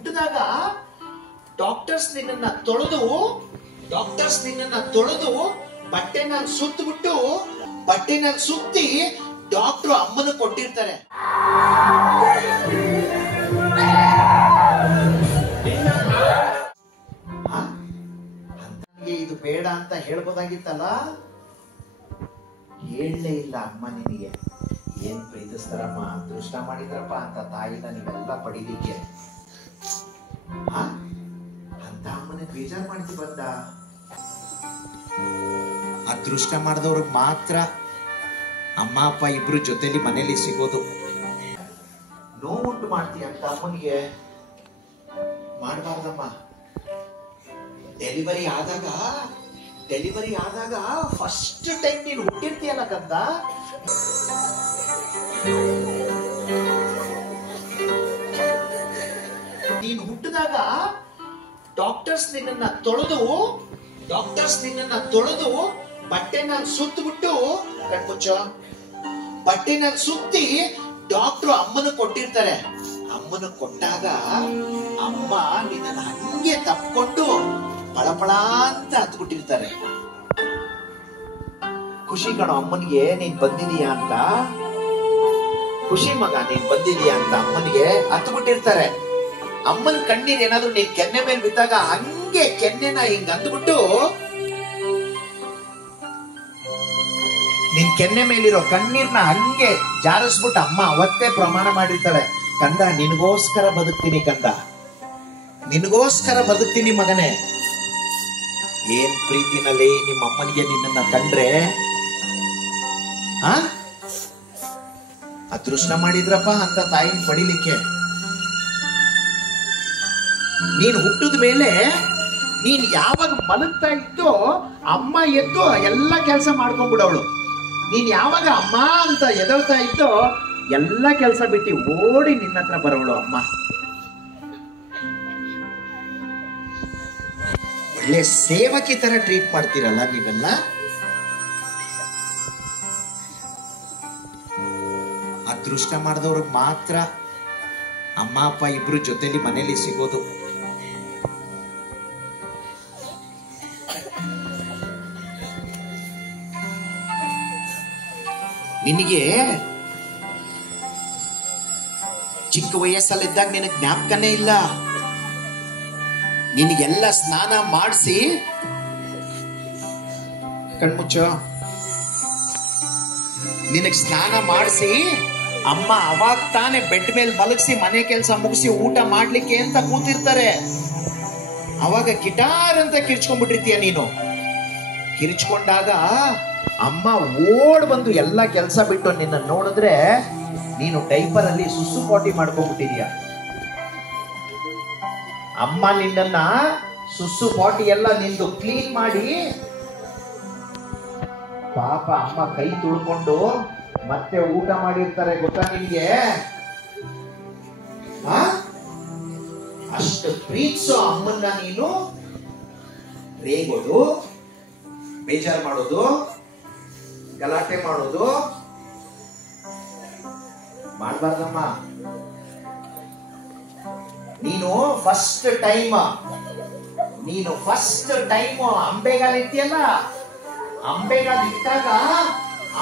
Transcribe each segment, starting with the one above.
ಹುಟ್ಟಿದಾಗ ಡಾಕ್ಟರ್ಸ್ ನಿನ್ನನ್ನ ತೊಳೆದು ಬಟ್ಟೆನಲ್ಲಿ ಸುತ್ತಿ ಡಾಕ್ಟರ್ ಅಮ್ಮನ ಕೊಟ್ಟಿರ್ತಾರೆ. ಇದು ಬೇಡ ಅಂತ ಹೇಳ್ಬೋದಾಗಿತ್ತಲ್ಲ, ಹೇಳಲೇ ಇಲ್ಲ ಅಮ್ಮ. ನಿನಗೆ ಏನ್ ಪ್ರೀತಿಸ್ತಾರಮ್ಮ, ಅದೃಷ್ಟ ಮಾಡಿದ್ರಪ್ಪ ಅಂತ ತಾಯಿನ ನೀವೆಲ್ಲ ಪಡಿಲಿಕ್ಕೆ. ಅಂತ ಅಮ್ಮನ ಬೇಜಾರು ಮಾಡಿದ್ದು ಬಂದ. ಅದೃಷ್ಟ ಮಾಡಿದವ್ರಿಗೆ ಮಾತ್ರ ಅಮ್ಮ ಅಪ್ಪ ಇಬ್ರು ಜೊತೆಲಿ ಮನೇಲಿ ಸಿಗೋದು. ನೋವುಂಟು ಮಾಡ್ತೀಯ ಅಂತ ಅಮ್ಮನಿಗೆ ಮಾಡಬಾರ್ದಮ್ಮ. ಡೆಲಿವರಿ ಆದಾಗ ಫಸ್ಟ್ ಟೈಮ್ ನೀನು ಹುಟ್ಟಿರ್ತೀಯಲ್ಲ ಕಂದ, ನೀನು ಹುಟ್ಟಿದಾಗ ಡಾಕ್ಟರ್ಸ್ ನಿನ್ನನ್ನ ತೊಳೆದು ಬಟ್ಟೆನಲ್ಲಿ ಸುತ್ತಬಿಟ್ಟು ಬಟ್ಟೆನಲ್ಲಿ ಸುತ್ತಿ ಡಾಕ್ಟರ್ ಅಮ್ಮನ ಕೊಟ್ಟಿರ್ತಾರೆ. ಅಮ್ಮನ ಕೊಟ್ಟಾಗ ಅಮ್ಮ ನಿನ್ನನ್ನು ಹಂಗೆ ತಪ್ಕೊಂಡು ಪಳಪಳ ಅಂತ ಹತ್ಬಿಟ್ಟಿರ್ತಾರೆ. ಖುಷಿ ಕಣೋ ಅಮ್ಮನಿಗೆ ನೀನ್ ಬಂದಿದೀಯಾ ಅಂತ, ಖುಷಿ ಮಗ ನೀನ್ ಬಂದಿದೀಯಾ ಅಂತ ಅಮ್ಮನಿಗೆ ಹತ್ಬಿಟ್ಟಿರ್ತಾರೆ. ಅಮ್ಮನ ಕಣ್ಣೀರ್ ಏನಾದ್ರು ನೀನ್ ಕೆನ್ನೆ ಮೇಲೆ ಬಿದ್ದಾಗ ಹಂಗೆ ಕೆನ್ನೆನ ಹಿಂಗ್ ಅಂದ್ಬಿಟ್ಟು ನಿನ್ ಕೆನ್ನೆ ಮೇಲಿರೋ ಕಣ್ಣೀರ್ನ ಹಂಗೆ ಜಾರಿಸ್ಬಿಟ್ಟು ಅಮ್ಮ ಅವತ್ತೇ ಪ್ರಮಾಣ ಮಾಡಿರ್ತಾಳೆ, ಕಂದ ನಿನಗೋಸ್ಕರ ಬದುಕ್ತೀನಿ, ಕಂದ ನಿನಗೋಸ್ಕರ ಬದುಕ್ತೀನಿ ಮಗನೇ. ಏನ್ ಪ್ರೀತಿನಲ್ಲಿ ನಿಮ್ಮ ಅಮ್ಮನಿಗೆ ನಿನ್ನನ್ನ ಕಂಡ್ರೆ ಅದೃಷ್ಟ ಮಾಡಿದ್ರಪ್ಪ ಅಂತ ತಾಯಿನ ಪಡಿಲಿಕ್ಕೆ. ನೀನ್ ಹುಟ್ಟಿದ ಮೇಲೆ ನೀನ್ ಯಾವಾಗ ಮಲಗ್ತಾ ಇದ್ದೋ ಅಮ್ಮ ಎದ್ದು ಎಲ್ಲ ಕೆಲಸ ಮಾಡ್ಕೊಂಡ್ಬಿಡವಳು. ನೀನ್ ಯಾವಾಗ ಅಮ್ಮ ಅಂತ ಎದಳ್ತಾ ಇದ್ದೋ ಎಲ್ಲ ಕೆಲಸ ಬಿಟ್ಟು ಓಡಿ ನಿನ್ನ ಹತ್ರ ಬರೋಳು ಅಮ್ಮ. ಒಳ್ಳೆ ಸೇವಕಿ ತರ ಟ್ರೀಟ್ ಮಾಡ್ತೀರಲ್ಲ ನೀವೆಲ್ಲ. ಅದೃಷ್ಟ ಮಾಡಿದವ್ರಿಗೆ ಮಾತ್ರ ಅಮ್ಮ ಅಪ್ಪ ಇಬ್ರು ಜೊತೆಲಿ ಮನೇಲಿ ಸಿಗೋದು. ನಿನಗೆ ಚಿಕ್ಕ ವಯಸ್ಸಲ್ಲಿದ್ದಾಗ ನಿನಗೆ ಜ್ಞಾಪಕನೇ ಇಲ್ಲ. ನಿನಗೆಲ್ಲ ಸ್ನಾನ ಮಾಡಿಸಿ ಕಣ್ಮುಚ್ಚೋ, ನಿನಗೆ ಸ್ನಾನ ಮಾಡಿಸಿ ಅಮ್ಮ ಅವಾಗ ತಾನೇ ಬೆಡ್ ಮೇಲೆ ಮಲಗಿಸಿ ಮನೆ ಕೆಲಸ ಮುಗಿಸಿ ಊಟ ಮಾಡ್ಲಿಕ್ಕೆ ಅಂತ ಕೂತಿರ್ತಾರೆ. ಅವಾಗ ಗಿಟಾರ್ ಅಂತ ಕಿರ್ಚ್ಕೊಂಡ್ಬಿಟ್ಟಿರ್ತೀಯ ನೀನು. ಕಿರ್ಚ್ಕೊಂಡಾಗ ಅಮ್ಮ ಓಡ್ ಬಂದು ಎಲ್ಲ ಕೆಲಸ ಬಿಟ್ಟು ನಿನ್ನ ನೋಡಿದ್ರೆ ನೀನು ಡೈಪರ್ ಅಲ್ಲಿ ಸುಸು ಪಾಟಿ ಮಾಡ್ಕೊಂಡ್ಬಿಟ್ಟಿದ್ಯಾ. ಅಮ್ಮ ನಿನ್ನ ಸುಸು ಪಾಟಿ ಎಲ್ಲ ನಿಂದು ಕ್ಲೀನ್ ಮಾಡಿ ಪಾಪ ಅಮ್ಮ ಕೈ ತುಳ್ಕೊಂಡು ಮತ್ತೆ ಊಟ ಮಾಡಿರ್ತಾರೆ, ಗೊತ್ತಾ ನಿನ್ಗೆ? ಅಷ್ಟು ಪ್ರೀತಿಸೋ ಅಮ್ಮನ್ನ ನೀನು ರೇಗೋದು, ಬೇಜಾರು ಮಾಡೋದು, ಗಲಾಟೆ ಮಾಡೋದು ಮಾಡಬಾರ್ದಮ್ಮ. ನೀನು ಫಸ್ಟ್ ಟೈಮ್ ಅಂಬೆಗಾಲ ಇಟ್ಟಿಯಲ್ಲ, ಅಂಬೆಗಾಲ ಇಟ್ಟಾಗ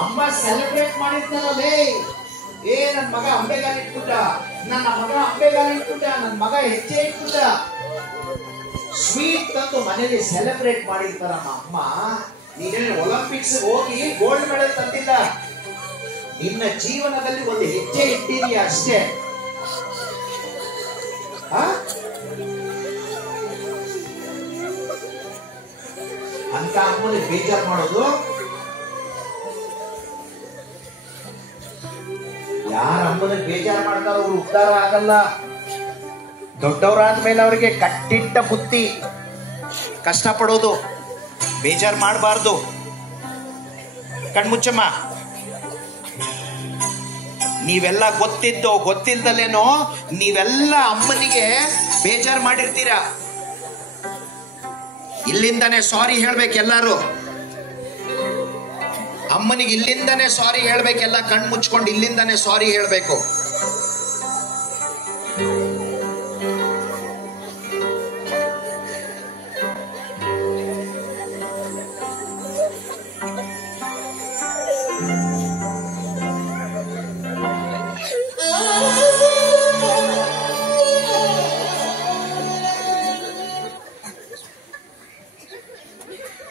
ಅಮ್ಮ ಸೆಲೆಬ್ರೇಟ್ ಮಾಡಿರ್ತಾರಲ್ಲೇ, ಏ ನನ್ ಮಗ ಅಂಬೆಗಾಲ ಇಟ್ಬಿಟ್ಟ, ನನ್ನ ಮಗ ಹೆಜ್ಜೆ ಇಟ್ಬಿಟ್ಟ, ಸ್ವೀಟ್ ತಂದು ಮನೇಲಿ ಸೆಲೆಬ್ರೇಟ್ ಮಾಡಿರ್ತಾರಮ್ಮ ಅಮ್ಮ. ನೀನೇನು ಒಲಿಂಪಿಕ್ಸ್ ಹೋಗಿ ಗೋಲ್ಡ್ ಮೆಡಲ್ ತಂದಿಲ್ಲ, ನಿನ್ನ ಜೀವನದಲ್ಲಿ ಒಂದು ಹೆಜ್ಜೆ ಇಟ್ಟಿದೀಯ ಅಷ್ಟೇ. ಅಂತ ಅಮ್ಮನಿಗೆ ಬೇಜಾರು ಮಾಡೋದು. ಯಾರ ಅಮ್ಮನಿಗೆ ಬೇಜಾರು ಮಾಡ್ತಾರೋ ಅವ್ರು ಉದ್ಧಾರ ಆಗಲ್ಲ. ದೊಡ್ಡವರಾದ್ಮೇಲೆ ಅವ್ರಿಗೆ ಕಟ್ಟಿಟ್ಟ ಬುದ್ಧಿ, ಕಷ್ಟಪಡೋದು, ಬೇಜಾರು ಮಾಡಬಾರ್ದು. ಕಣ್ಮುಚ್ಚಮ್ಮ, ನೀವೆಲ್ಲ ಗೊತ್ತಿದ್ದೋ ಗೊತ್ತಿಲ್ದಲೇನೋ ನೀವೆಲ್ಲ ಅಮ್ಮನಿಗೆ ಬೇಜಾರು ಮಾಡಿರ್ತೀರ. ಇಲ್ಲಿಂದಾನೆ ಸಾರಿ ಹೇಳ್ಬೇಕು ಎಲ್ಲಾರು. ಅಮ್ಮನಿಗೆ ಇಲ್ಲಿಂದಾನೆ ಸಾರಿ ಹೇಳ್ಬೇಕೆಲ್ಲ, ಕಣ್ಣು ಮುಚ್ಕೊಂಡು ಇಲ್ಲಿಂದಾನೆ ಸಾರಿ ಹೇಳ್ಬೇಕು.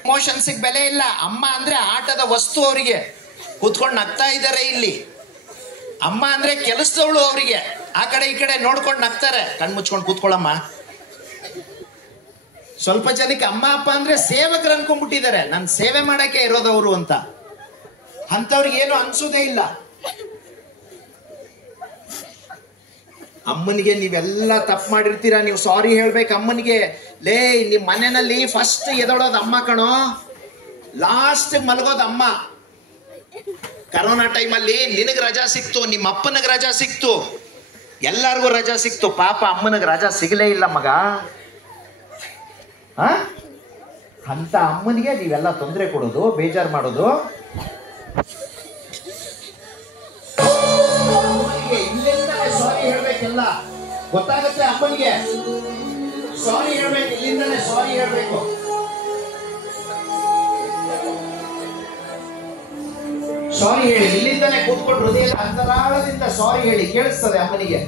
ಎಮೋಷನ್ಸಿಗೆ ಬೆಲೆ ಇಲ್ಲ. ಅಮ್ಮ ಅಂದ್ರೆ ಆಟದ ವಸ್ತು ಅವರಿಗೆ. ಕೂತ್ಕೊಂಡು ನಗ್ತಾ ಇದ್ದಾರೆ ಇಲ್ಲಿ. ಅಮ್ಮ ಅಂದ್ರೆ ಕೆಲಸದವಳು ಅವರಿಗೆ. ಆ ಕಡೆ ಈ ಕಡೆ ನೋಡ್ಕೊಂಡು ನಗ್ತಾರೆ. ಕಣ್ ಮುಚ್ಕೊಂಡು ಕೂತ್ಕೊಳ್ಳಮ್ಮ. ಸ್ವಲ್ಪ ಜನಕ್ಕೆ ಅಮ್ಮ ಅಪ್ಪ ಅಂದ್ರೆ ಸೇವಕರು ಅನ್ಕೊಂಡ್ಬಿಟ್ಟಿದ್ದಾರೆ. ನನ್ ಸೇವೆ ಮಾಡಕ್ಕೆ ಇರೋದವರು ಅಂತ. ಅಂತವ್ರಿಗೆ ಏನು ಅನ್ಸೋದೇ ಇಲ್ಲ. ಅಮ್ಮನಿಗೆ ನೀವೆಲ್ಲ ತಪ್ಪು ಮಾಡಿರ್ತೀರಾ, ನೀವು ಸಾರಿ ಹೇಳ್ಬೇಕು ಅಮ್ಮನಿಗೆ. ಲೇ, ನಿಮ್ ಮನೆಯಲ್ಲಿ ಫಸ್ಟ್ ಎದೋಡೋದು ಅಮ್ಮ ಕಣೋ, ಲಾಸ್ಟ್ ಮಲಗೋದು ಅಮ್ಮ. ಕರೋನಾ ಟೈಮಲ್ಲಿ ನಿನಗ್ ರಜಾ ಸಿಕ್ತು, ನಿಮ್ಮ ಅಪ್ಪನಿಗೆ ರಜಾ ಸಿಕ್ತು, ಎಲ್ಲಾರ್ಗೂ ರಜಾ ಸಿಕ್ತು. ಪಾಪ ಅಮ್ಮನಿಗೆ ರಜಾ ಸಿಗಲೇ ಇಲ್ಲ ಮಗ. ಅಂತ ಅಮ್ಮನಿಗೆ ನೀವೆಲ್ಲ ತೊಂದರೆ ಕೊಡೋದು, ಬೇಜಾರು ಮಾಡೋದು. ಇಲ್ಲಿಂದಲೇ ಸಾರಿ ಹೇಳ್ಬೇಕೆಲ್ಲ ಗೊತ್ತಾಗುತ್ತೆ. ಅಮ್ಮನಿಗೆ ಸಾರಿ ಹೇಳ್ಬೇಕು, ಇಲ್ಲಿಂದಲೇ ಸಾರಿ ಹೇಳ್ಬೇಕು. ಸಾರಿ ಹೇಳಿ, ಇಲ್ಲಿಂದಲೇ ಕೂತ್ಕೊಂಡು ಹೃದಯದ ಅಂತರಾಳದಿಂದ ಸಾರಿ ಹೇಳಿ. ಕೇಳಿಸ್ತದೆ ಅಮ್ಮನಿಗೆ.